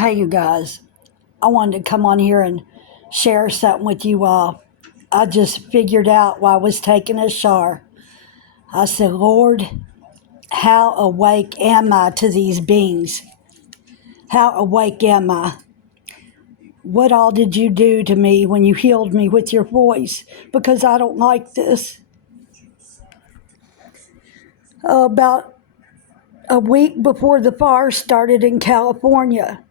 Hey, you guys. I wanted to come on here and share something with you all. I just figured out while I was taking a shower. I said, Lord, how awake am I to these beings? How awake am I? What all did you do to me when you healed me with your voice? Because I don't like this. About a week before the fire started in California,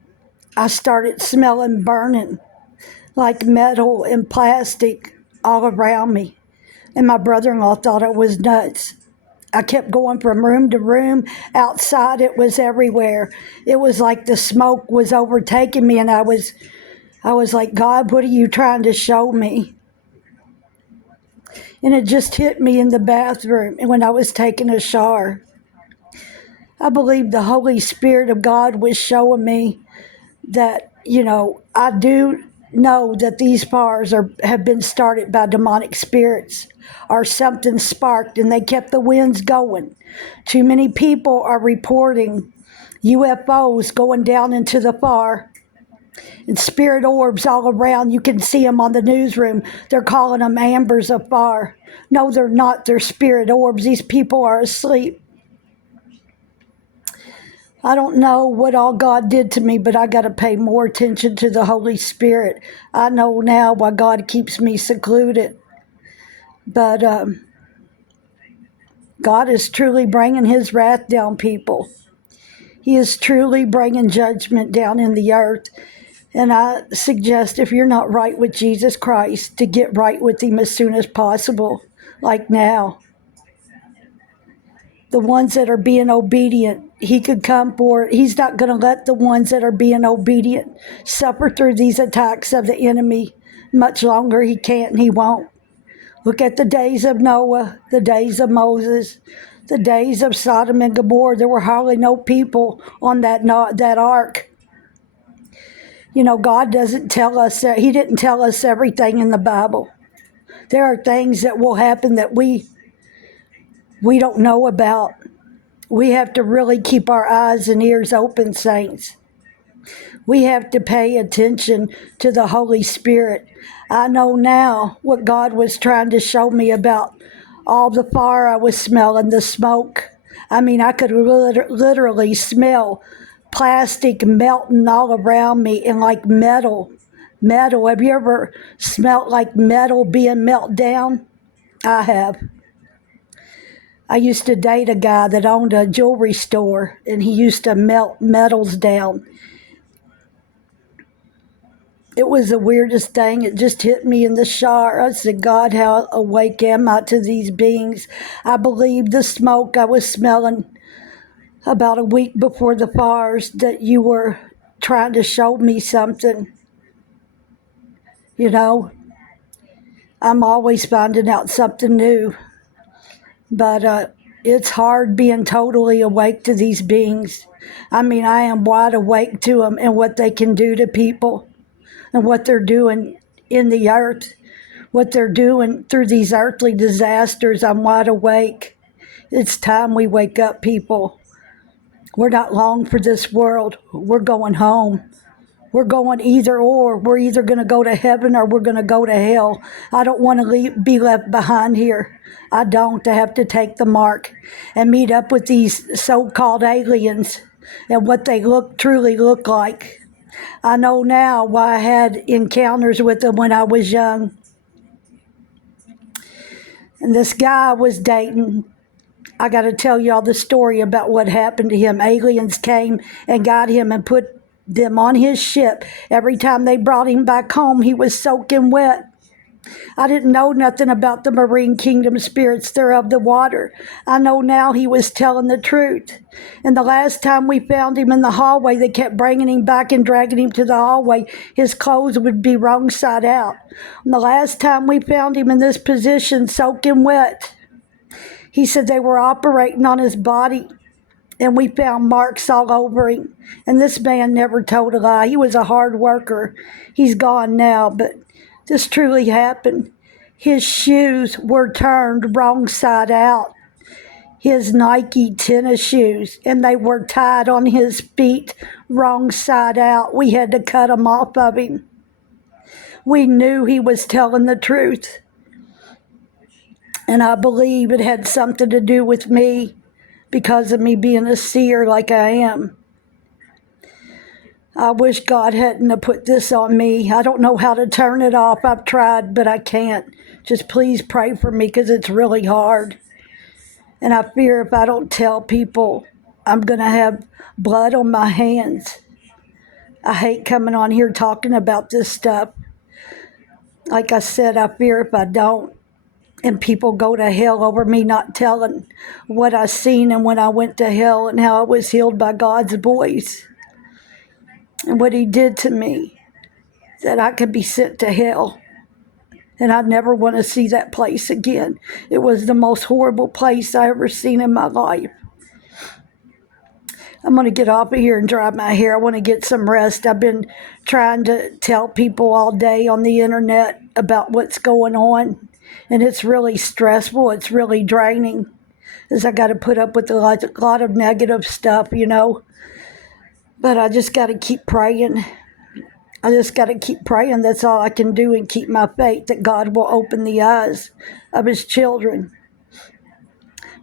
I started smelling burning, like metal and plastic all around me. And my brother-in-law thought I was nuts. I kept going from room to room. Outside, it was everywhere. It was like the smoke was overtaking me, and I was like, God, what are you trying to show me? And it just hit me in the bathroom and when I was taking a shower. I believe the Holy Spirit of God was showing me that, I do know that these fires have been started by demonic spirits or something sparked and they kept the winds going. Too many people are reporting UFOs going down into the fire and spirit orbs all around. You can see them on the newsroom. They're calling them ambers of fire. No, they're not. They're spirit orbs. These people are asleep. I don't know what all God did to me, but I got to pay more attention to the Holy Spirit. I know now why God keeps me secluded. But God is truly bringing his wrath down, people. He is truly bringing judgment down in the earth. And I suggest if you're not right with Jesus Christ, to get right with him as soon as possible, like now. The ones that are being obedient, he could come for it. He's not going to let the ones that are being obedient suffer through these attacks of the enemy much longer. He can't and he won't. Look at the days of Noah, the days of Moses, the days of Sodom and Gomorrah. There were hardly no people on that ark. God doesn't tell us that. He didn't tell us everything in the Bible. There are things that will happen that we don't know about. We have to really keep our eyes and ears open, saints. We have to pay attention to the Holy Spirit. I know now what God was trying to show me about all the fire I was smelling, the smoke. I mean, I could literally smell plastic melting all around me and like metal. Metal. Have you ever smelt like metal being melt down? I have. I used to date a guy that owned a jewelry store, and he used to melt metals down. It was the weirdest thing. It just hit me in the shower. I said, God, how awake am I to these beings? I believe the smoke I was smelling about a week before the fires, that you were trying to show me something. I'm always finding out something new. But it's hard being totally awake to these beings. I mean, I am wide awake to them and what they can do to people and what they're doing in the earth, what they're doing through these earthly disasters. I'm wide awake. It's time we wake up, people. We're not long for this world. We're going home. We're going either or. We're either going to go to heaven or we're going to go to hell. I don't want to be left behind here. I don't. I have to take the mark and meet up with these so-called aliens and what they truly look like. I know now why I had encounters with them when I was young. And this guy I was dating, I got to tell y'all the story about what happened to him. Aliens came and got him and put them on his ship. Every time they brought him back home, he was soaking wet. I didn't know nothing about the marine kingdom spirits. They're of the water. I know now he was telling the truth. And the last time we found him in the hallway, they kept bringing him back and dragging him to the hallway. His clothes would be wrong side out. And the last time we found him in this position, soaking wet, he said they were operating on his body. And we found marks all over him. And this man never told a lie. He was a hard worker. He's gone now, but this truly happened. His shoes were turned wrong side out. his Nike tennis shoes, and they were tied on his feet wrong side out. We had to cut them off of him. We knew he was telling the truth. And I believe it had something to do with me because of me being a seer like I am. I wish God hadn't have put this on me. I don't know how to turn it off. I've tried, but I can't. Just please pray for me because it's really hard. And I fear if I don't tell people, I'm going to have blood on my hands. I hate coming on here talking about this stuff. Like I said, I fear if I don't, and people go to hell over me not telling what I seen and when I went to hell and how I was healed by God's voice and what he did to me, that I could be sent to hell. And I never want to see that place again. It was the most horrible place I ever seen in my life. I'm going to get off of here and dry my hair. I want to get some rest. I've been trying to tell people all day on the internet about what's going on, and it's really stressful. It's really draining, as I got to put up with a lot of negative stuff, But I just got to keep praying. I just got to keep praying. That's all I can do, and keep my faith that God will open the eyes of his children.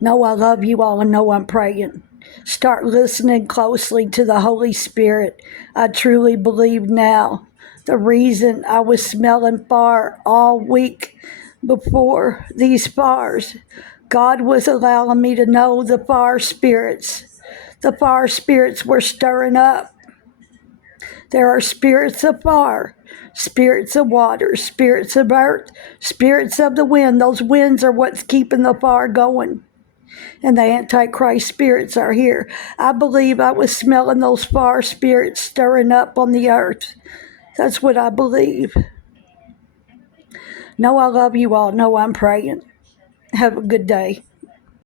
Know I love you all and know I'm praying. Start listening closely to the Holy Spirit. I truly believe now the reason I was smelling fire all week before these fires, God was allowing me to know the fire spirits. The fire spirits were stirring up. There are spirits of fire, spirits of water, spirits of earth, spirits of the wind. Those winds are what's keeping the fire going. And the Antichrist spirits are here. I believe I was smelling those fire spirits stirring up on the earth. That's what I believe. Know I love you all. Know I'm praying. Have a good day.